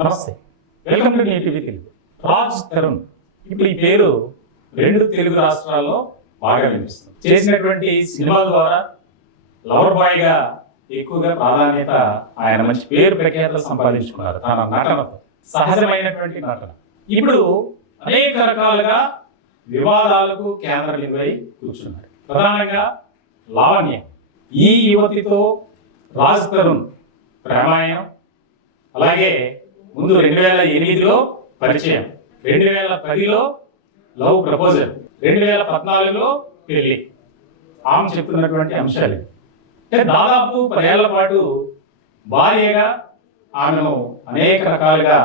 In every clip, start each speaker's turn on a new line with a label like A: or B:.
A: నమస్తే. Welcome to నేటివి తెలుగు. రాజ్ తరుణ్. ఇప్పుడు ఈ పేరు రెండు తెలుగు రాష్ట్రాల్లో బాగా వినిపిస్తుంది. చేసినటువంటి సినిమాల ద్వారా లవర్ బాయ్గా ఎక్కువగా ప్రాధాన్యత ఆయన మంచి పేరు ప్రఖ్యాతలు సంపాదించుకున్నారు. తన నటనతో సహజమైనటువంటి నటన. ఇప్పుడు అనేక రకాలుగా వివాదాలకు కేంద్ర ఇవ్వై కూర్చున్నారు. ప్రధానంగా లావణ్య. ఈ యువతితో రాజ్ తరుణ్ ప్రేమాయణం. అలాగే ముందు రెండు వేల ఎనిమిదిలో పరిచయం రెండు వేల పదిలో లవ్ ప్రపోజల్ రెండు వేల పద్నాలుగులో పెళ్ళి ఆమె చెప్తున్నటువంటి అంశాలు. అంటే దాదాపు పదేళ్ళ పాటు భార్యగా ఆమెను అనేక రకాలుగా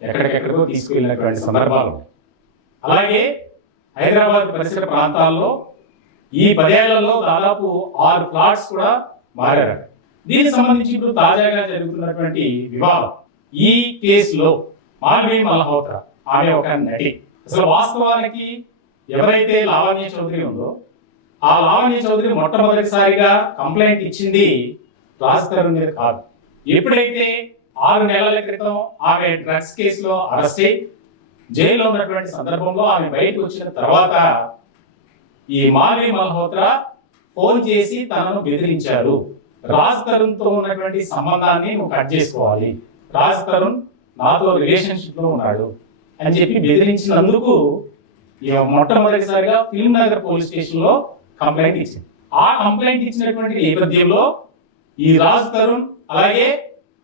A: ఎక్కడికెక్కడికో తీసుకువెళ్ళినటువంటి సందర్భాలు అలాగే హైదరాబాద్ పరిసర ప్రాంతాల్లో ఈ పదేళ్ళలో దాదాపు ఆరు ప్లాట్స్ కూడా మారారు. దీనికి సంబంధించి ఇప్పుడు తాజాగా జరుగుతున్నటువంటి వివాదం. ఈ కేసులో మాల్వీ మల్హోత్రా ఆమె ఒక నటి. అసలు వాస్తవానికి ఎవరైతే లావణ్య చౌదరి ఉందో ఆ లావణ్య చౌదరి మొట్టమొదటిసారిగా కంప్లైంట్ ఇచ్చింది రాజ్ తరుణ్ మీద కాదు. ఎప్పుడైతే ఆరు నెలల క్రితం ఆమె డ్రగ్స్ కేసులో అరెస్ట్ అయి జైల్లో ఉన్నటువంటి సందర్భంలో ఆమె బయటకు వచ్చిన తర్వాత ఈ మాల్వి మల్హోత్రా ఫోన్ చేసి తనను బెదిరించారు. రాజ్ తరుణ్తో ఉన్నటువంటి సంబంధాన్ని నువ్వు కట్ చేసుకోవాలి. రాజ్ తరుణ్ నాతో రిలేషన్షిప్లో ఉన్నాడు అని చెప్పి బెదిరించినందుకు ఇక మొట్టమొదటిసారిగా ఫిల్మ్ నగర్ పోలీస్ స్టేషన్లో కంప్లైంట్ ఇచ్చింది ఆ కంప్లైంట్ ఇచ్చినటువంటి నేపథ్యంలో ఈ రాజ్ తరుణ్ అలాగే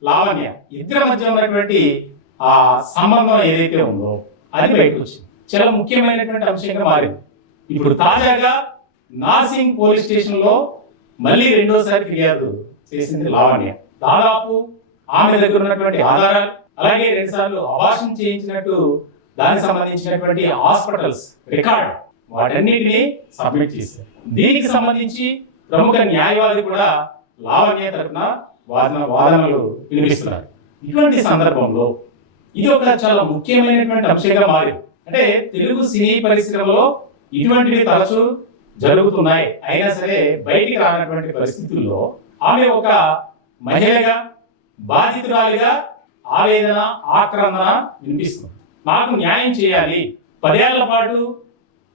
A: లావణ్య ఇద్దరి మధ్య ఉన్నటువంటి ఆ సంబంధం ఏదైతే ఉందో అది బయటకు వచ్చింది. చాలా ముఖ్యమైనటువంటి అంశంగా మారింది. ఇప్పుడు తాజాగా నాసింగ్ పోలీస్ స్టేషన్లో మళ్ళీ రెండోసారి ఫిర్యాదు చేసింది లావణ్య. దాదాపు ఆమె దగ్గర ఉన్నటువంటి ఆధారాలు అలాగే రెండుసార్లు అవాసం చేయించినట్టు దానికి సంబంధించినటువంటి హాస్పిటల్స్ రికార్డ్ వాటన్నిటిని సబ్మిట్ చేశారు. దీనికి సంబంధించి ప్రముఖ న్యాయవాది కూడా లావణ్య తరపున వాదన వాదనలు వినిపిస్తున్నారు. ఇటువంటి సందర్భంలో ఇది ఒక చాలా ముఖ్యమైనటువంటి అంశంగా మారింది. అంటే తెలుగు సినీ పరిశ్రమలో ఇటువంటివి తరచూ జరుగుతున్నాయి. అయినా సరే బయటికి రానటువంటి పరిస్థితుల్లో ఆమె ఒక మహిళగా బాధితురాలిగా ఆవేదన ఆక్రమణ వినిపిస్తుంది. నాకు న్యాయం చేయాలి. పదేళ్ళ పాటు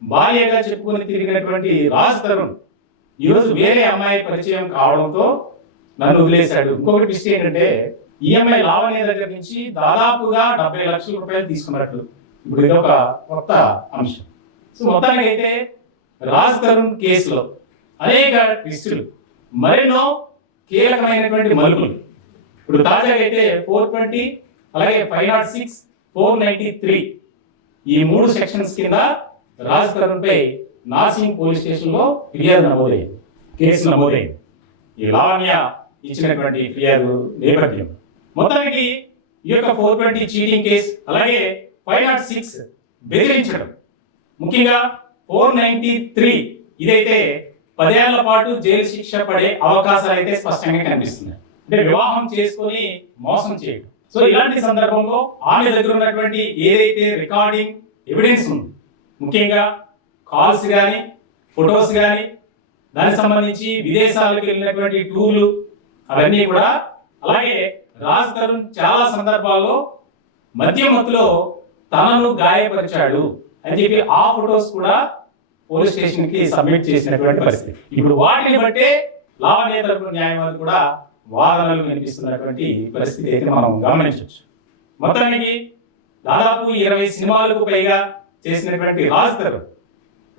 A: భార్యగా చెప్పుకొని తిరిగినటువంటి రాజ్ తరుణ్ ఈరోజు వేరే అమ్మాయి పరిచయం కావడంతో నన్ను వదిలేశాడు. ఇంకొకటి ట్విస్ట్ ఏంటంటే ఈఎంఐ లావణ్య దగ్గర నుంచి దాదాపుగా డెబ్బై లక్షల రూపాయలు తీసుకున్నట్లు. ఇప్పుడు ఇది ఒక కొత్త అంశం. సో మొత్తానికి అయితే రాజ్ తరుణ్ కేసులో అనేక ట్విస్టులు మరెన్నో కీలకమైనటువంటి మలుపులు. ఇప్పుడు తాజాగా అయితే ఫోర్ ట్వంటీ అలాగే five not six four ninety three ఈ మూడు సెక్షన్స్ కింద రాజ్ తరుణ్ నాసింగ్ పోలీస్ స్టేషన్లో ఫిర్యాదు నమోదైంది. కేసు నమోదైంది. ఈ లావణ్య ఇచ్చినటువంటి ఫిర్యాదు నేపథ్యం. మొత్తానికి ఈ యొక్క ఫోర్ ట్వంటీ చీటింగ్ కేసు అలాగే ఫైవ్ నాట్ సిక్స్ బెదిరించడం. ముఖ్యంగా ఫోర్ నైన్టీ త్రీ ఇదైతే పదేళ్ళ పాటు జైలు శిక్ష పడే అవకాశాలు అయితే స్పష్టంగా కనిపిస్తున్నాయి. అంటే వివాహం చేసుకొని మోసం చేయడం సో ఇలాంటి సందర్భంలో ఆమె దగ్గర ఉన్నటువంటి ఏదైతే రికార్డింగ్ ఎవిడెన్స్ ఉంది ముఖ్యంగా కాల్స్ కానీ ఫొటోస్ కానీ దానికి సంబంధించి విదేశాలకు వెళ్ళినటువంటి టూర్లు అవన్నీ కూడా అలాగే రాజ్ తరుణ్ చాలా సందర్భాల్లో మధ్య మధ్యలో తనను గాయపరిచాడు అని చెప్పి ఆ ఫొటోస్ కూడా పోలీస్ స్టేషన్కి సబ్మిట్ చేసినటువంటి పరిస్థితి. ఇప్పుడు వాటిని బట్టే లావణ్య న్యాయవాది కూడా వాదనలు వినిపిస్తున్నటువంటి పరిస్థితి అయితే మనం గమనించవచ్చు. మొత్తానికి దాదాపు ఇరవై సినిమాలకు పైగా చేసినటువంటి రాజ్ తరుణ్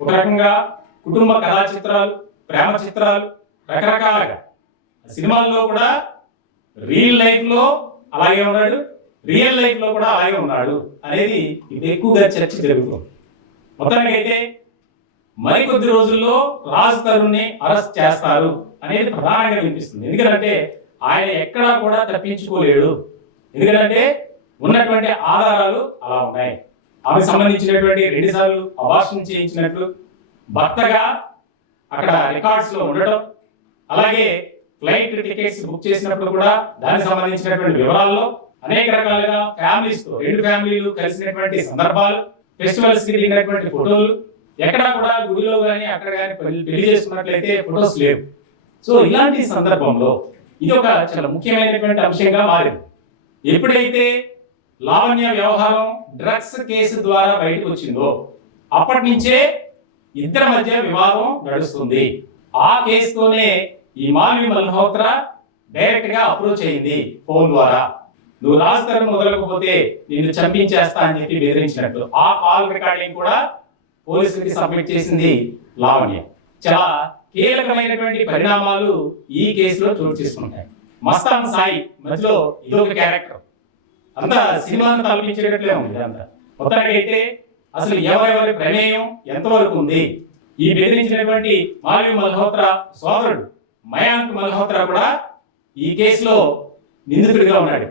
A: ఒక రకంగా కుటుంబ కళా చిత్రాలు ప్రేమ చిత్రాలు రకరకాలుగా. సినిమాల్లో కూడా రియల్ లైఫ్లో అలాగే ఉన్నాడు రియల్ లైఫ్లో కూడా అలాగే ఉన్నాడు అనేది ఇది ఎక్కువగా చర్చ జరుగుతుంది. మొత్తానికి అయితే మరికొద్ది రోజుల్లో రాజ్ తరుణ్ని అరెస్ట్ చేస్తారు. అనేది ప్రధానంగా వినిపిస్తుంది. ఎందుకంటే ఆయన ఎక్కడా కూడా తప్పించుకోలేడు. ఎందుకంటే ఉన్నటువంటి ఆధారాలు అలా ఉన్నాయి. ఆమెకు సంబంధించినటువంటి రెండుసార్లు అభాషణ చేయించినట్లు భర్తగా అక్కడ రికార్డ్స్లో ఉండటం అలాగే ఫ్లైట్ టికెట్స్ బుక్ చేసినప్పుడు కూడా దానికి సంబంధించినటువంటి వివరాల్లో అనేక రకాలుగా ఫ్యామిలీస్తో రెండు ఫ్యామిలీలు కలిసినటువంటి సందర్భాలు ఫెస్టివల్స్కి దిగినటువంటి ఫోటోలు ఎక్కడా కూడా గుడిలో కానీ అక్కడ కానీ పెళ్ళి పెళ్ళి చేసుకున్నట్లయితే ఫొటోస్ లేవు. సో ఇలాంటి సందర్భంలో ఇది ఒక చాలా ముఖ్యమైనటువంటి అంశంగా మారింది. ఎప్పుడైతే లావణ్య వ్యవహారం డ్రగ్స్ కేసు ద్వారా బయటకు వచ్చిందో అప్పటి నుంచే ఇద్దరి మధ్య వివాదం నడుస్తుంది. ఆ కేసుతోనే ఈ మాల్వి మల్హోత్రా డైరెక్ట్గా అప్రోచ్ అయింది ఫోన్ ద్వారా. నువ్వు రాజుతరం మొదలకపోతే నిన్ను చంపించేస్తా అని చెప్పి బెదిరించినట్టు. ఆ కాల్ రికార్డింగ్ కూడా పోలీసులకి సబ్మిట్ చేసింది లావణ్య. చాలా కీలకమైనటువంటి పరిణామాలు ఈ కేసులో చోటు చేసుకుంటాయి మస్తాన్ సాయి మధ్యలో ఇదొక క్యారెక్టర్. అంతా సినిమాను తలపించేటట్లే ఉంది అంతా మొత్తానికి అయితే అసలు ఎవరెవరి ప్రమేయం ఎంతవరకు ఉంది? ఈ బెదిరించినటువంటి మాల్వి మల్హోత్రా సోదరుడు మయాంక్ మల్హోత్రా కూడా ఈ కేసులో నిందితుడిగా ఉన్నాడు.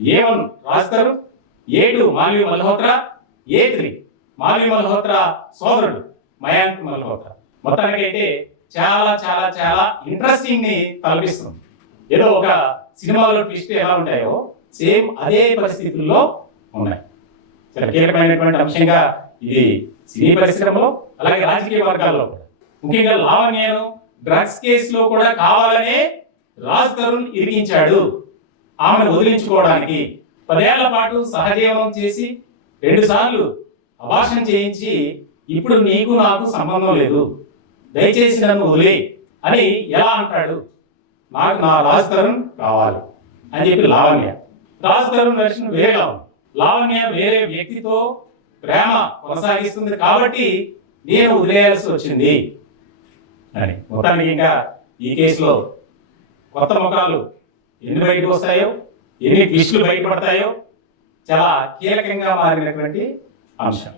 A: ఏ వన్ రాస్తారు A two Malvi Malhotra? A three Malvi Malhotra సోదరుడు మయాంక్ మల్హోత్రా? మొత్తానికైతే చాలా చాలా చాలా ఇంట్రెస్టింగ్ని ఏదో ఒక సినిమాలో ట్విస్ట్ ఎలా ఉంటాయో సేమ్ అదే పరిస్థితుల్లో ఉన్నాయి. చాలా కీలకమైనటువంటి అంశంగా ఇది సినీ పరిశ్రమలో అలాగే రాజకీయ వర్గాల్లో కూడా. ముఖ్యంగా లావణ్యను డ్రగ్స్ కేసులో కూడా కావాలనే రాజ్ తరుణ్ ఇరిగించాడు ఆమెను వదిలించుకోవడానికి పదేళ్ళ పాటు సహజీవనం చేసి రెండుసార్లు అభాషణ చేయించి ఇప్పుడు నీకు నాకు సంబంధం లేదు. దయచేసి నన్ను వదిలే అని ఎలా అంటాడు? నాకు నా రాజ్ కావాలి అని చెప్పి లావణ్య. రాజ్ తరుణ్ వెర్షన్ వేరేలా ఉంది లావణ్య వేరే వ్యక్తితో ప్రేమ కొనసాగిస్తుంది కాబట్టి నేను వదిలేయాల్సి వచ్చింది అని. మొత్తానికి ఇంకా ఈ కేసులో కొత్త ముఖాలు ఎన్ని బయటకు వస్తాయో ఎన్ని ట్విస్టులు బయటపడతాయో చాలా కీలకంగా మారినటువంటి అంశం.